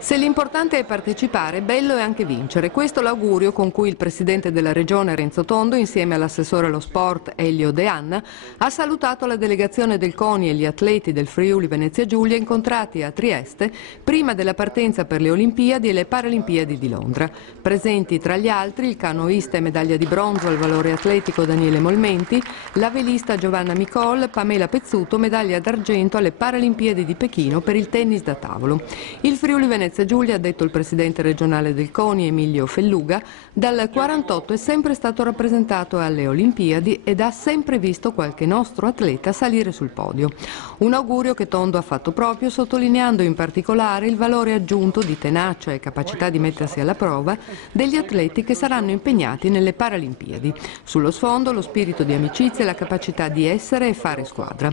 Se l'importante è partecipare, bello è anche vincere. Questo è l'augurio con cui il presidente della regione Renzo Tondo, insieme all'assessore allo sport Elio De Anna, ha salutato la delegazione del CONI e gli atleti del Friuli Venezia Giulia incontrati a Trieste prima della partenza per le Olimpiadi e le Paralimpiadi di Londra. Presenti tra gli altri il canoista e medaglia di bronzo al valore atletico Daniele Molmenti, la velista Giovanna Micol, Pamela Pezzuto, medaglia d'argento alle Paralimpiadi di Pechino per il tennis da tavolo. Il Friuli Venezia Giulia, ha detto il presidente regionale del CONI Emilio Felluga, dal 48 è sempre stato rappresentato alle Olimpiadi ed ha sempre visto qualche nostro atleta salire sul podio. Un augurio che Tondo ha fatto proprio, sottolineando in particolare il valore aggiunto di tenacia e capacità di mettersi alla prova degli atleti che saranno impegnati nelle Paralimpiadi. Sullo sfondo lo spirito di amicizia e la capacità di essere e fare squadra.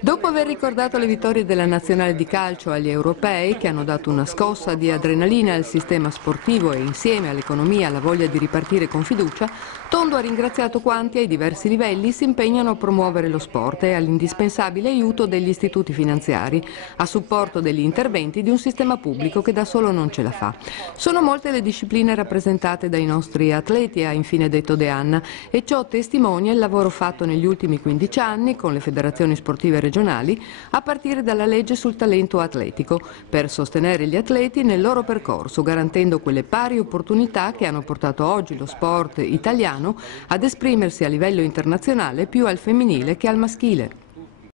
Dopo aver ricordato le vittorie della nazionale di calcio agli europei, che hanno dato una scossa di adrenalina al sistema sportivo e insieme all'economia alla voglia di ripartire con fiducia, Tondo ha ringraziato quanti ai diversi livelli si impegnano a promuovere lo sport e all'indispensabile aiuto degli istituti finanziari, a supporto degli interventi di un sistema pubblico che da solo non ce la fa. Sono molte le discipline rappresentate dai nostri atleti, ha infine detto De Anna, e ciò testimonia il lavoro fatto negli ultimi 15 anni con le federazioni sportive regionali, a partire dalla legge sul talento atletico, per sostenere gli atleti nel loro percorso, garantendo quelle pari opportunità che hanno portato oggi lo sport italiano ad esprimersi a livello internazionale più al femminile che al maschile.